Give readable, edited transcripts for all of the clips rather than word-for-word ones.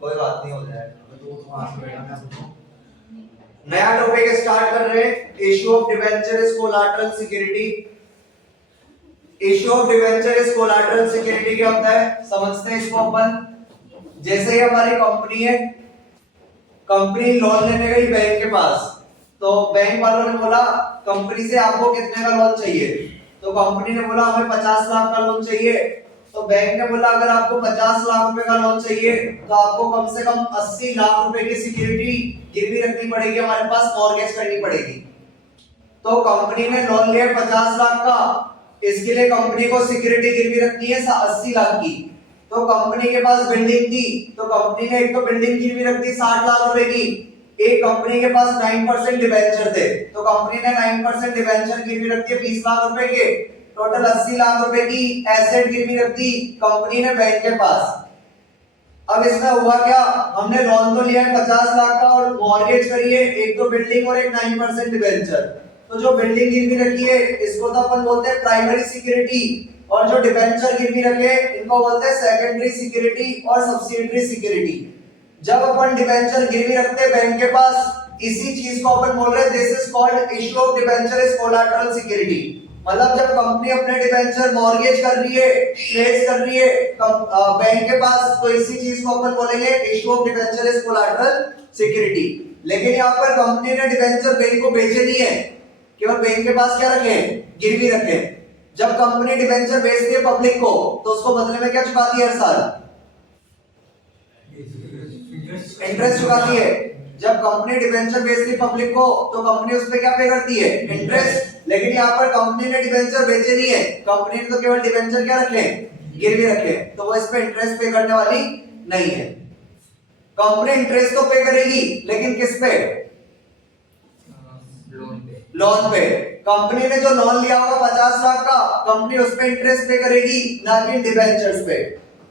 कोई बात नहीं, हो जाएगा। तो वहां से बैठा मैं सोचूं नया टॉपिक स्टार्ट कर रहे हैं। Issue of debenture is collateral security. Issue of debenture is collateral security क्या होता है समझते हैं इसको अपन। जैसे ही हमारी कंपनी है, कंपनी लोन लेने गई बैंक के पास, तो बैंक वालों ने बोला कंपनी से आपको कितने का लोन चाहिए, तो कंपनी ने बोला हमें 50 लाख का लोन चाहिए। तो बैंक ने बोला अगर आपको 50 लाख रुपए का लोन चाहिए तो आपको कम से कम 80 लाख रुपए की सिक्योरिटी गिरवी रखनी पड़ेगी, हमारे पास मॉर्गेज करनी पड़ेगी। तो कंपनी ने लोन लिया 50 लाख का, इसके लिए कंपनी को सिक्योरिटी गिरवी रखनी है 80 लाख की। तो कंपनी के पास बिल्डिंग थी, तो कंपनी ने एक तो बिल्डिंग गिरवी रख दी 60 लाख रुपए की, एक कंपनी के पास 9% डिबेंचर थे, तो कंपनी ने 9% डिबेंचर गिरवी रख दिए 20 लाख रुपए के। टोटल 80 लाख रुपए की एसेट गिरवी रख दी कंपनी ने बैंक के पास। अब इसमें हुआ क्या, हमने लोन तो लिया है 50 लाख का और मॉर्गेज करी है एक तो बिल्डिंग और एक 9% डिबेंचर। तो जो बिल्डिंग गिरवी रखी है इसको तो अपन बोलते हैं प्राइमरी सिक्योरिटी, और जो डिबेंचर गिरवी रखे इनको बोलते हैं सेकेंडरी सिक्योरिटी और सब्सिडियरी सिक्योरिटी। जब अपन डिबेंचर गिरवी रखते हैं बैंक के पास, इसी चीज को अपन बोल रहे हैं this is called issue of debenture is collateral security. मतलब जब कंपनी अपने डिबेंचर मॉर्गेज कर रही है, प्लेस कर रही है बैंक के पास, तो इसी चीज को अपन बोलेंगे issue of debenture is collateral security. लेकिन यहाँ पर कंपनी ने डिबेंचर बैंक को बेचे नहीं है, केवल बैंक के पास क्या रखे गिरवी रखे। जब कंपनी डिबेंचर बेचती है पब्लिक को तो उसको बदले में क्या चुकाती है हर साल, इंटरेस्ट चुकाती है। जब कंपनी डिबेंचर बेचती है पब्लिक को तो कंपनी उस पर क्या पे करती है इंटरेस्ट। लेकिन यहाँ पर कंपनी ने डिबेंचर बेचे नहीं है, कंपनी ने तो केवल डिबेंचर क्या रखे गिरवी रखे, तो वो इस पे इंटरेस्ट पे करने वाली नहीं है। कंपनी इंटरेस्ट तो पे करेगी लेकिन किस पे, लोन पे। कंपनी ने जो लोन लिया होगा 50 लाख का, कंपनी उस पे इंटरेस्ट पे करेगी ना कि डिबेंचर्स पे।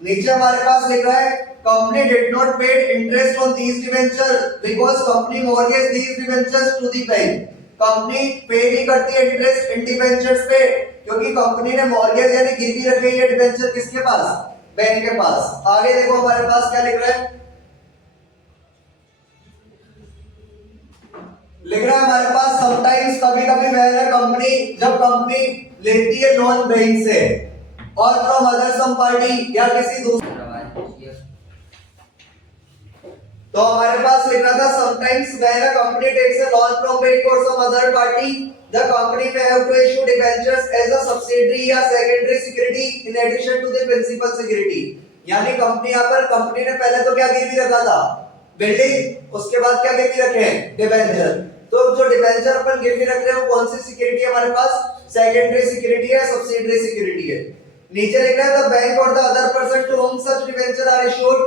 नीचे हमारे पास लिख रहा है company did not paid interest on these debenture because company mortgage these debentures to the bank. Company pay भी करती है इंटरेस्ट इन डिबेंचर्स पे क्योंकि कंपनी ने मॉर्गेज यानी गिरवी रखी है डिबेंचर किसके पास, बैंक के पास। आगे देखो हमारे पास क्या लिख रहा है, लिख रहा है हमारे पास समटाइम्स कभी कभी वह कंपनी जब कंपनी लेती है लोन बैंक से और फ्रॉम अदर सम पार्टी या किसी दूसरे, तो हमारे पास लिख रहा था sometimes when a company takes a loan from bank और some other party the company may have to issue debentures as a subsidiary या secondary security in addition to the principal security। यानी कंपनी यहाँ पर company ने पहले तो क्या गिरवी रखा था बिल्डिंग, उसके बाद क्या गिरवी रखे हैं डिबेंचर। तो जो डिबेंचर अपन गिरवी रख रहे हैं वो कौन सी सिक्योरिटी है हमारे पास, सेकेंडरी सिक्योरिटी है सब्सिडियरी सिक्योरिटी है। नीचे लिख रहा है द बैंक और the other person to whom such debenture are issued,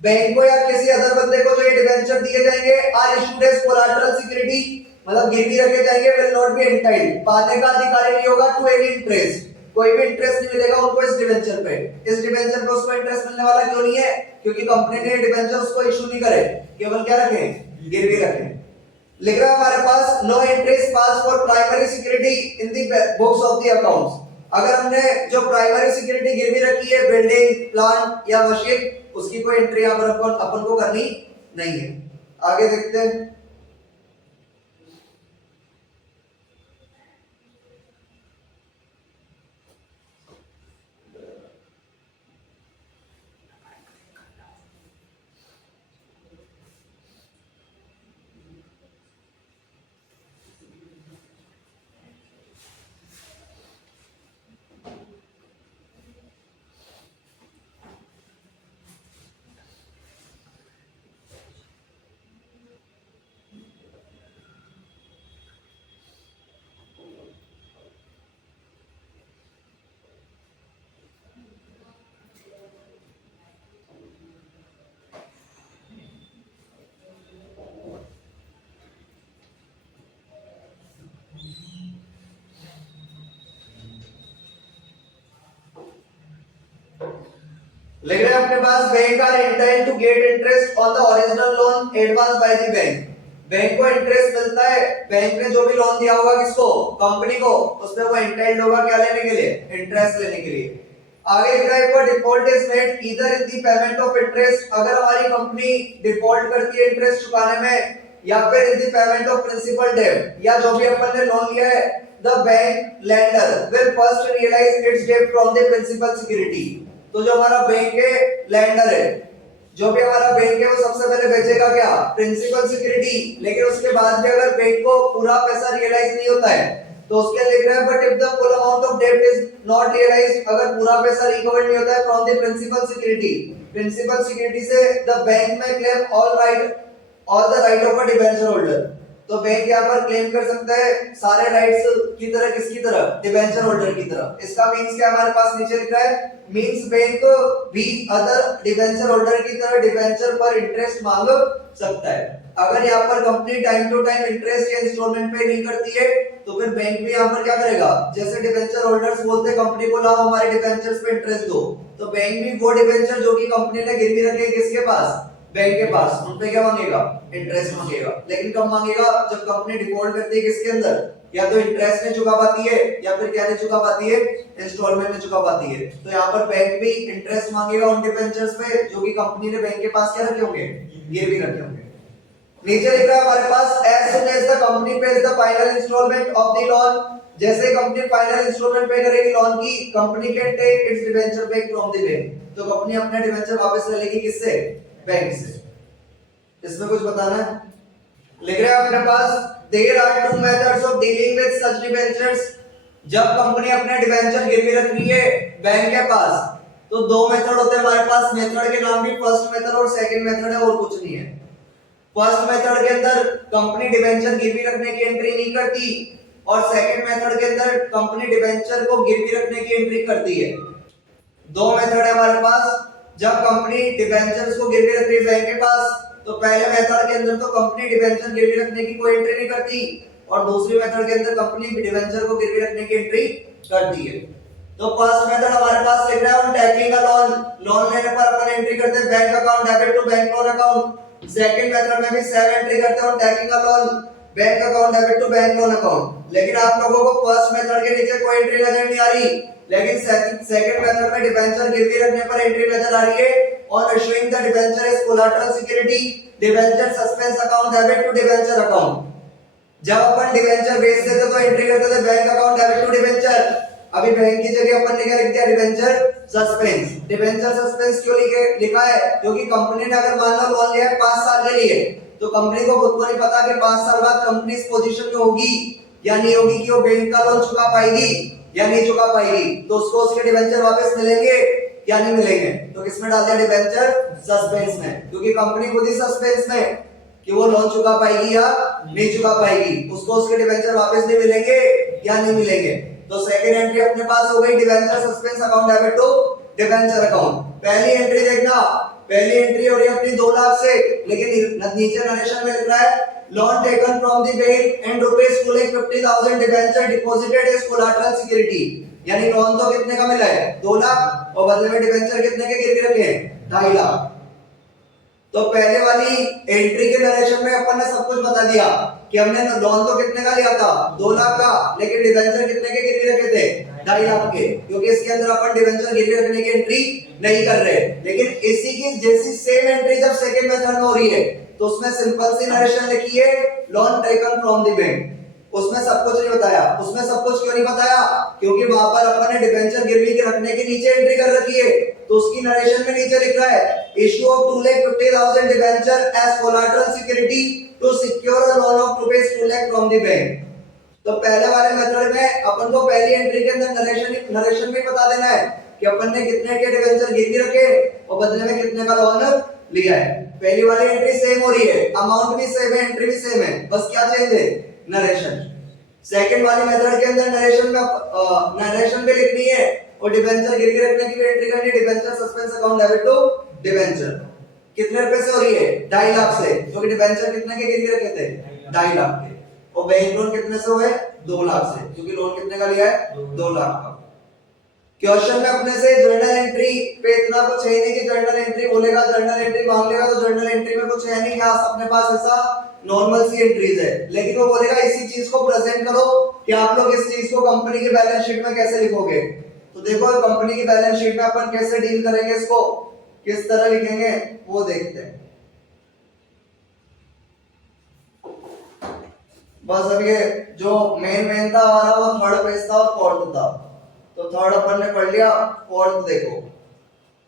bank को या किसी अदर बंदे को जो ये डिबेंचर दिए जाएंगे are issued as collateral security, मतलब गिरवी रखे जाएंगे, विल नॉट बी एंटाइल्ड, पाने का अधिकारी नहीं होगा टू एनी इंटरेस्ट, कोई भी इंटरेस्ट नहीं मिलेगा उनको इस डिबेंचर पे। इस डिबेंचर पे उसको इंटरेस्ट मिलने वाला क्यों नहीं है, क्योंकि कंपनी ने डिबेंचर उसको इशू नहीं करे, केवल क्या रखे गिरवी रखे। लिख रहा है हमारे पास no interest pass for primary security in the books of the accounts. अगर हमने जो प्राइमरी सिक्योरिटी गिरवी रखी है बिल्डिंग प्लांट या मशीन, उसकी कोई एंट्री यहाँ पर अपन को करनी नहीं है। आगे देखते हैं, लिख रहे हैं अपने पास bank are entitled to get interest on the original loan advance by the bank. Bank को इंटरेस्ट मिलता है, बैंक ने जो भी लोन दिया होगा किसको, कंपनी को, उसमें वो एंटाइल्ड होगा क्या लेने के लिए, इंटरेस्ट लेने के लिए। आगे लिख रहा है default is made either in the payment of interest, अगर हमारी कंपनी डिफॉल्ट करती है इंटरेस्ट चुकाने में, या फिर in the payment of principal debt, या जो भी अपन ने लोन लिया है, the bank lender will first realise its debt from the principal security. तो जो हमारा बैंक के लेंडर है, जो भी हमारा बैंक है, वो सबसे पहले बेचेगा क्या, प्रिंसिपल सिक्योरिटी। लेकिन उसके बाद भी अगर बैंक को पूरा पैसा रियलाइज नहीं होता है तो उसके लिख रहा है but if the full amount of debt is not realised, अगर पूरा पैसा रिकवर नहीं होता है from the principal security, principal security से the bank may claim all the right of a debenture holder. तो बैंक यहाँ पर क्लेम कर सकता है सारे राइट्स की तरह, किसकी तरह, डिबेंचर होल्डर की तरह। इसका मींस क्या हमारे पास नीचे लिखा है, मींस बैंक भी अदर डिबेंचर होल्डर की तरह डिबेंचर पर इंटरेस्ट मांग सकता है। अगर यहाँ पर company time to time interest या इंस्टॉलमेंट पे नहीं करती है तो फिर बैंक भी यहाँ पर क्या करेगा, जैसे डिबेंचर होल्डर्स बोलते हैं कंपनी को लाओ हमारे डिबेंचर्स पे इंटरेस्ट दो, तो बैंक भी वो डिबेंचर जो कि कंपनी ने गिरवी रखे किसके पास, बैंक के पास, उन पे क्या मांगेगा, इंटरेस्ट मांगेगा। लेकिन कब मांगेगा, जब कंपनी डिफॉल्ट करती है किसके अंदर, या तो इंटरेस्ट नहीं चुका पाती है या फिर क्या नहीं चुका पाती है, इंस्टॉलमेंट नहीं चुका पाती है। तो यहाँ पर बैंक भी इंटरेस्ट मांगेगा उन डिबेंचर्स पे जो कि कंपनी ने बैंक के पास क्या रखे होंगे, गिरवी रखे होंगे। नीचे लिख रहा है हमारे पास as soon as the company pays the final installment of the loan, जैसे कंपनी फाइनल इंस्टॉलमेंट पे करेगी लोन की, company can take its debenture back from the bank, तो कंपनी अपने डिबेंचर वापस ले लेगी किससे, बैंक से। इसमें कुछ बताना है, लिख रहा है अपने पास there are two methods of dealing with such debentures, जब कंपनी अपने डिबेंचर गिरवी रख रही है बैंक के पास तो दो मेथड होते हैं हमारे पास, मेथड के नाम भी फर्स्ट मेथड और सेकंड मेथड है, और कुछ नहीं है। फर्स्ट मेथड के अंदर कंपनी डिबेंचर गिरवी रखने की एंट्री नहीं करती, और सेकंड मेथड के अंदर कंपनी डिबेंचर को गिरवी रखने की एंट्री करती है। दो मेथड है हमारे पास, जब कंपनी डिबेंचर्स को गिरवी रख रही है बैंक के पास तो पहले मेथड के अंदर तो कंपनी डिबेंचर गिरवी रखने की कोई एंट्री नहीं करती, और दूसरी मेथड के अंदर कंपनी डिबेंचर को गिरवी रखने की एंट्री करती है। तो फर्स्ट मेथड हमारे पास लिख रहा है ऑन टेकिंग अ लोन लेने पर अपन एंट्री करते हैं bank account debit to bank loan account. Second method में भी सेम एंट्री करते हैं taking a loan bank account debit to bank loan account. लेकिन आप लोगों को फर्स्ट मेथड के नीचे कोई एंट्री नजर नहीं आ रही, लेकिन सेकंड मेथड में डिबेंचर गिरवी रखने पर एंट्री नजर आ रही है, on issuing the debenture as collateral security debenture suspense account debit to debenture account. जब अपन डिबेंचर बेच देते तो एंट्री करते थे bank account debit to debenture, अभी बैंक की जगह अपन ने क्या लिख दिया, डिबेंचर सस्पेंस। डिबेंचर सस्पेंस क्यों लिखा है, क्योंकि कंपनी ने अगर मान लो लोन लिया है 5 साल के लिए, तो कंपनी को खुद को नहीं पता कि 5 साल बाद कंपनी इस पोजीशन में होगी या नहीं होगी कि वो बैंक का लोन चुका पाएगी या नहीं चुका पाएगी, तो उसको उसके डिबेंचर वापस मिलेंगे या नहीं मिलेंगे। तो किसमें डाल दिया, डिबेंचर सस्पेंस में, क्योंकि कंपनी खुद ही सस्पेंस में कि वो लोन चुका पाएगी या नहीं चुका पाएगी, उसको उसके डिबेंचर वापस नहीं मिलेंगे या नहीं मिलेंगे। तो सेकंड एंट्री अपने पास हो गई debenture suspense account debit to debenture account. पहली एंट्री देखना, पहली एंट्री हो रही है अपनी 2 लाख से, लेकिन नीचे नरेशन में लिख रहा है loan taken from the bank and rupees 50,000 debenture deposited as collateral security, यानी लोन तो कितने का मिला है, 2 लाख, और बदले में डिबेंचर कितने के गिरवी रखे हैं, 2.5 लाख। तो पहले वाली एंट्री के नरेशन में अपन ने सब कुछ बता दिया कि हमने लोन तो कितने का लिया था, 2 लाख का, लेकिन डिबेंचर कितने के गिरवी रखे थे, 2.5 लाख के, क्योंकि इसके अंदर अपन डिबेंचर गिरवी रखने की एंट्री नहीं कर रहे। लेकिन इसी की जैसी सेम एंट्री जब सेकंड मेथड में हो रही है तो उसमें सिंपल सी नरेशन लिखी है loan taken from the bank, उसमें सब कुछ नहीं बताया। उसमें सब कुछ क्यों नहीं बताया, क्योंकि वहां पर अपन ने डिबेंचर गिरवी रखने के नीचे एंट्री कर रखी है, तो उसकी नरेशन में नीचे लिख रहा है issue of 2,50,000 debenture as collateral security to secure a loan of rupees 2 lakh from the bank. तो पहले वाले मेथड में अपन को पहली एंट्री के अंदर नरेशन में बता देना है कि अपन ने कितने के डिबेंचर गिरवी रखे और बदले में कितने का लोन लिया है। पहली वाली एंट्री सेम हो रही है, अमाउंट भी सेम है, एंट्री भी सेम है, बस क्या चेंज है, नरेशन। सेकंड वाली मेथड के अंदर नरेशन भी लिखनी है और डिबेंचर गिरवी रखने की भी एंट्री करनी है, debenture suspense account debit to debenture. कितने रुपए से हो रही है, 2.5 लाख से, क्योंकि डिबेंचर कितने के गिरवी रखे थे, 2.5 लाख के, और बैंक लोन कितने से हुए, 2 लाख से, क्योंकि लोन कितने का लिया है, 2 लाख का। क्वेश्चन में अपने से जर्नल एंट्री पे इतना कुछ है नहीं कि जर्नल एंट्री बोलेगा, जर्नल एंट्री मांग लेगा, तो जर्नल एंट्री में कुछ है नहीं, यहाँ अपने पास ऐसा नॉर्मल सी एंट्रीज है, लेकिन वो बोलेगा इसी चीज को प्रेजेंट करो कि आप लोग इस चीज को कंपनी के बैलेंस शीट में कैसे लिखोगे। तो देखो कंपनी की बैलेंस शीट में अपन कैसे डील करेंगे, इसको किस तरह लिखेंगे वो देखते हैं। बस अब ये जो मेन था हमारा वो थर्ड पेज था और फोर्थ था, तो थर्ड अपन ने पढ़ लिया, फोर्थ देखो।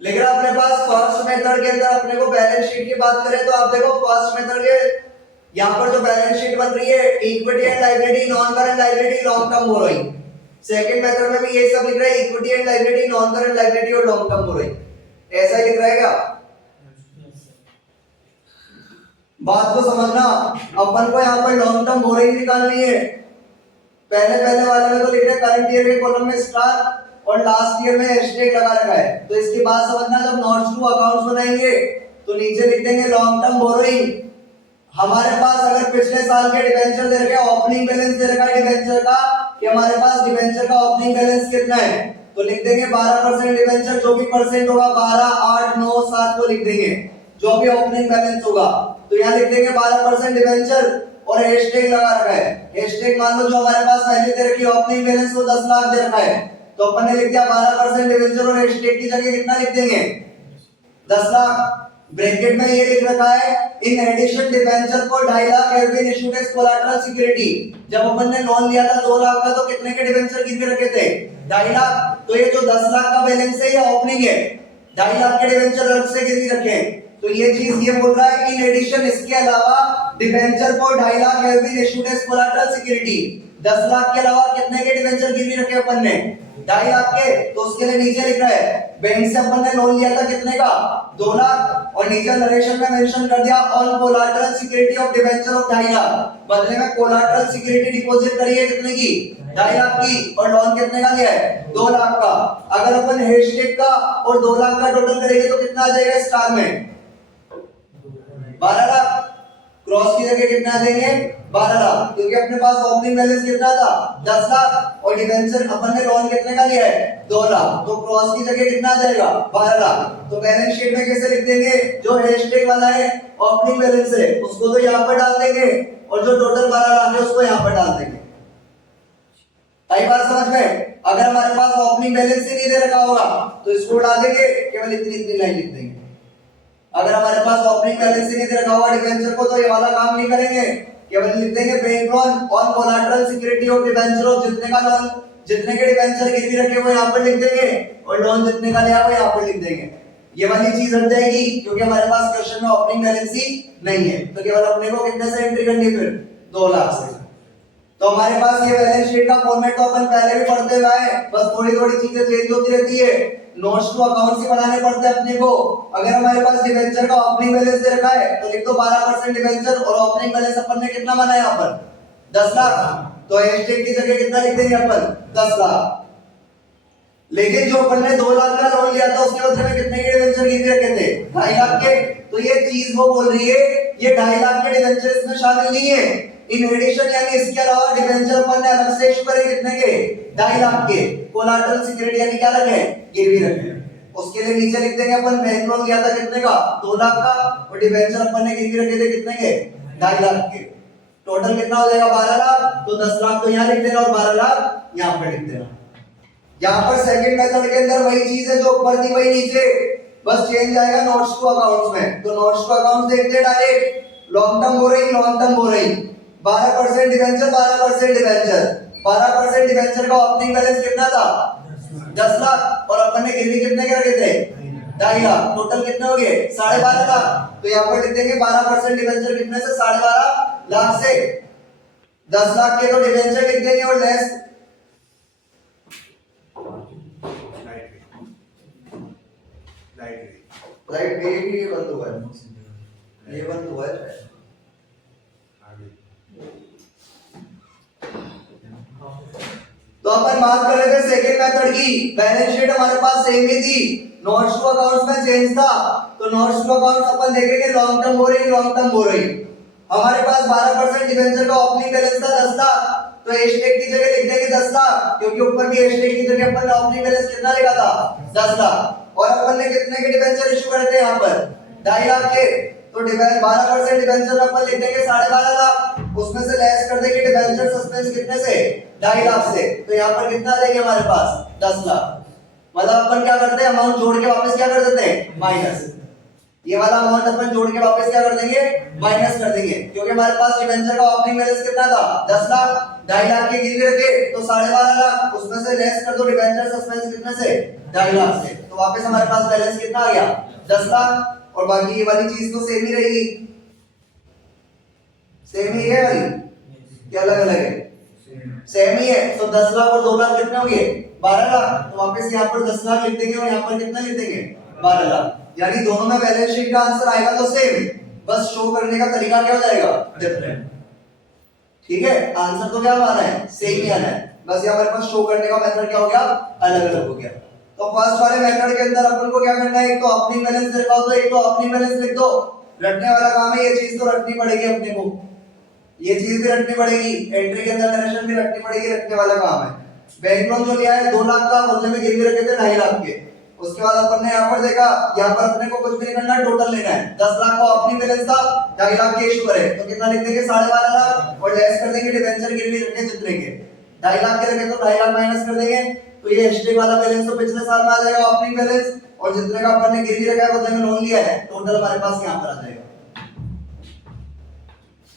लेकिन अपने पास फर्स्ट मेथड के अंदर अपने को बैलेंस शीट की बात करें तो आप देखो फर्स्ट मेथड के यहाँ पर जो बैलेंस शीट बन रही है equity and liability, non current liability, long term borrowing. Second method में भी यही सब लिख रहा है, equity and liability, non current liability और लॉन्ग टर्म बोरोइंग। ऐसा ही लिख रहा है क्या? बात को समझना, अपन को यहाँ पर लॉन्ग टर्म बोरोइंग निकालनी है। पहले वाले में तो लिख रहे करंट ईयर के कॉलम में स्टार और लास्ट ईयर में हैशटैग लगा रखा है, तो इसकी बात समझना, जब नोट्स टू अकाउंट्स बनाएंगे तो नीचे लिख देंगे लॉन्ग टर्म बोरोइंग। हमारे पास अगर पिछले साल के डिबेंचर दे रखे हैं, ओपनिंग बैलेंस दे रखा है डिबेंचर का कि हमारे पास डिबेंचर का ओपनिंग बैलेंस कितना है, तो लिख देंगे 12% डिबेंचर, जो भी परसेंट होगा 12, 8, 9, 7 को लिख देंगे जो भी ओपनिंग बैलेंस होगा। तो यहाँ लिख देंगे 12% डिबेंचर और हैशटैग लगा रखा है। हैशटैग मान लो जो हमारे पास वैल्यू दे रखी है ओपनिंग बैलेंस वो 10 लाख दे रखा है, तो अपन ने लिख दिया 12% डिबेंचर और हैशटैग की जगह कितना लिख देंगे 10 लाख। ब्रैकेट में ये लिख रखा है इन एडिशन डिबेंचर को 2.5 lakh have been issued as collateral security. जब अपन ने लोन लिया था 2 लाख का तो कितने के डिबेंचर गिरवी रखे थे 2.5 लाख, तो ये जो 10 लाख का बैलेंस है ये ओपनिंग है, 2.5 लाख के डिबेंचर अलग से गिरवी रखे। तो ये चीज ये बोल रहा है इन एडिशन इसके अलावा डिबेंचर को 2.5 lakh have been issued as collateral security. 10 lakh के अलावा कितने के डिबेंचर गिरवी रखे अपन ने 2.5 लाख के, तो उसके लिए नीचे लिख रहा है बैंक से अपन ने लोन लिया था कितने का 2 लाख, और नीचे नरेशन में मेंशन कर दिया on collateral security of debenture of 2.5 lakh. बदले में कोलैटरल सिक्योरिटी डिपॉजिट करी है कितने की 2.5 लाख की, और लोन कितने का लिया है 2 लाख का। अगर अपन हैशटैग का और 2 लाख का टोटल करेंगे तो कितना आ जाएगा स्टार में 12 लाख, क्रॉस की जगह कितना देंगे 12 लाख, क्योंकि अपने पास ओपनिंग बैलेंस कितना था 10 लाख और डिबेंचर अपन ने लोन कितने का लिया है 2 लाख, तो क्रॉस की जगह कितना आ जाएगा 12 लाख। तो बैलेंस शीट में कैसे लिख देंगे, जो हैशटैग वाला है ओपनिंग बैलेंस है उसको तो यहाँ पर डाल देंगे और जो टोटल 12 लाख है उसको यहाँ पर डाल देंगे। आई बात समझ में? अगर हमारे पास ओपनिंग बैलेंस ही नहीं दे रखा होगा तो इसको डाल देंगे, केवल इतनी लाइन लिख देंगे। अगर हमारे पास ओपनिंग बैलेंस ही नहीं दे रखा होगा डिबेंचर को तो ये वाला काम नहीं करेंगे, केवल लिख देंगे bank loan on collateral security of debenture of जितने का लोन जितने के डिबेंचर गिरवी रखे वो यहाँ पर लिख देंगे और लोन जितने का लिया वो यहाँ पर लिख देंगे। ये वाली चीज हट जाएगी क्योंकि हमारे पास क्वेश्चन में ओपनिंग बैलेंस ही नहीं है, तो केवल अपने को कितने से एंट्री करनी है फिर 2 लाख से। तो हमारे पास ये बैलेंस शीट का फॉर्मेट तो अपन पहले भी पढ़ते हुए आए, बस थोड़ी चीजें चेंज होती रहती है। नोट्स टू अकाउंट से बनाने पड़ते हैं अपने को। अगर हमारे पास डिबेंचर का ओपनिंग बैलेंस दे रखा है तो लिख दो 12% डिबेंचर और ओपनिंग बैलेंस अपन ने कितना बनाया यहाँ पर 10 लाख, तो हैशटैग की जगह कितना लिख देंगे अपन 10 लाख। लेकिन जो अपन ने 2 लाख का लोन लिया था उसके बदले में कितने के डिबेंचर गिरवी रखे थे 2.5 लाख के, तो ये चीज वो बोल रही है ये 2.5 लाख के डिबेंचर इसमें शामिल नहीं है। इन एडिशन यानी इसके अलावा डिबेंचर अपन ने अलग से इशू करे कितने के 2.5 लाख के, कोलैटरल सिक्योरिटी यानी क्या रखे गिरवी रखे। उसके लिए नीचे लिख देंगे अपन बैंक लोन लिया था कितने का 2 लाख का और डिबेंचर अपन ने गिरवी रखे थे कितने के 2.5 लाख के, टोटल कितना हो जाएगा 12 लाख। तो 10 लाख तो यहाँ लिख देना और 12 लाख यहाँ पर लिख देना। यहाँ पर सेकंड मेथड के अंदर वही चीज है जो ऊपर थी वही नीचे, बस चेंज आएगा नोट्स टू अकाउंट्स में। तो नोट्स टू अकाउंट्स देखते हैं direct, long term borrowing 12% debenture 12% debenture 12% debenture का ओपनिंग बैलेंस कितना था 10 लाख और अपन ने गिरवी कितने के रखे थे 2.5 लाख, टोटल कितने हो गए 12.5 लाख। तो यहाँ पर लिख देंगे 12% डिबेंचर कितने से 12.5 लाख से 10 लाख के तो डिबेंचर लिख देंगे और लेस राइट ये बंद हुआ है, ये बंद हुआ है। तो अपन बात कर रहे थे सेकंड मेथड की, बैलेंस शीट हमारे पास सेम ही थी, नोट्स टू अकाउंट्स में चेंज था। तो नोट्स टू अकाउंट्स अपन देखेंगे लॉन्ग टर्म बोरोइंग हमारे पास 12% डिबेंचर का ओपनिंग बैलेंस था 10 लाख, तो हैशटैग की जगह लिख देंगे 10 लाख क्योंकि ऊपर भी हैशटैग की जगह अपन ने ओपनिंग बैलेंस कितना लिखा था 10 लाख। और अपन ने कितने के डिबेंचर इशू करे थे यहाँ पर 2.5 लाख के, तो 12% डिबेंचर अपन लिख देंगे 12.5 लाख, उसमें से लेस कर देंगे डिबेंचर सस्पेंस कितने से 2.5 लाख से, तो यहाँ पर कितना देंगे हमारे पास 10 लाख। मतलब अपन क्या करते हैं, अमाउंट जोड़ के वापस क्या कर देते हैं, माइनस। ये वाला अमाउंट अपन जोड़ के वापस क्या कर देंगे, माइनस कर देंगे, क्योंकि हमारे पास डिबेंचर का ओपनिंग बैलेंस कितना था, 10 लाख, 2.5 लाख के गिरवी रखे तो 12.5 लाख, उसमें से लेस कर दो डिबेंचर सस्पेंस कितने से, 2.5 लाख से, तो वापस हमारे पास बैलेंस कितना आ गया, 10 लाख। और बाकी ये वाली चीज तो सेम ही रहेगी, सेम ही है वाली, क्या अलग अलग है, सेम ही है। तो 10 लाख और 2 लाख कितने हो गए, 12 लाख, तो वापस यहाँ पर 10 लाख लिख देंगे और यहाँ पर कितना लिख देंगे, 12 लाख। यानी दोनों में बैलेंस शीट का आंसर आएगा तो सेम, बस शो करने का तरीका क्या हो जाएगा, डिफरेंट। ठीक है, आंसर तो क्या आना है, सेम ही आना है, बस ये हमारे पास शो करने का मेथड क्या हो गया, अलग अलग हो गया। तो फर्स्ट वाले मेथड के अंदर अपन को क्या करना है, एक तो ओपनिंग बैलेंस लिखा दो, एक तो ओपनिंग बैलेंस लिख दो, रटने वाला काम है, ये चीज तो रटनी पड़ेगी अपने को, ये चीज भी रटनी पड़ेगी, एंट्री के अंदर नरेशन भी रटनी पड़ेगी, रटने वाला काम है। बैंक लोन जो लिया है 2 लाख का, बदले में गिरवी रखे थे 2.5 लाख के, उसके बाद अपन ने यहाँ पर देखा, यहाँ पर अपने को कुछ भी नहीं करना, टोटल लेना है, 10 लाख का ओपनिंग बैलेंस था, 2.5 लाख के इशू करे, तो कितना लिख देंगे, 12.5 लाख, और लेस कर देंगे डिबेंचर गिरवी रखे जितने के, 2.5 लाख के रखे तो 2.5 लाख माइनस कर देंगे, तो ये हिस्ट्री वाला बैलेंस तो पिछले साल में आ जाएगा ओपनिंग बैलेंस, और जितने का अपन ने गिरवी रखा है बदले में लोन लिया है, टोटल हमारे पास यहाँ पर आ जाएगा।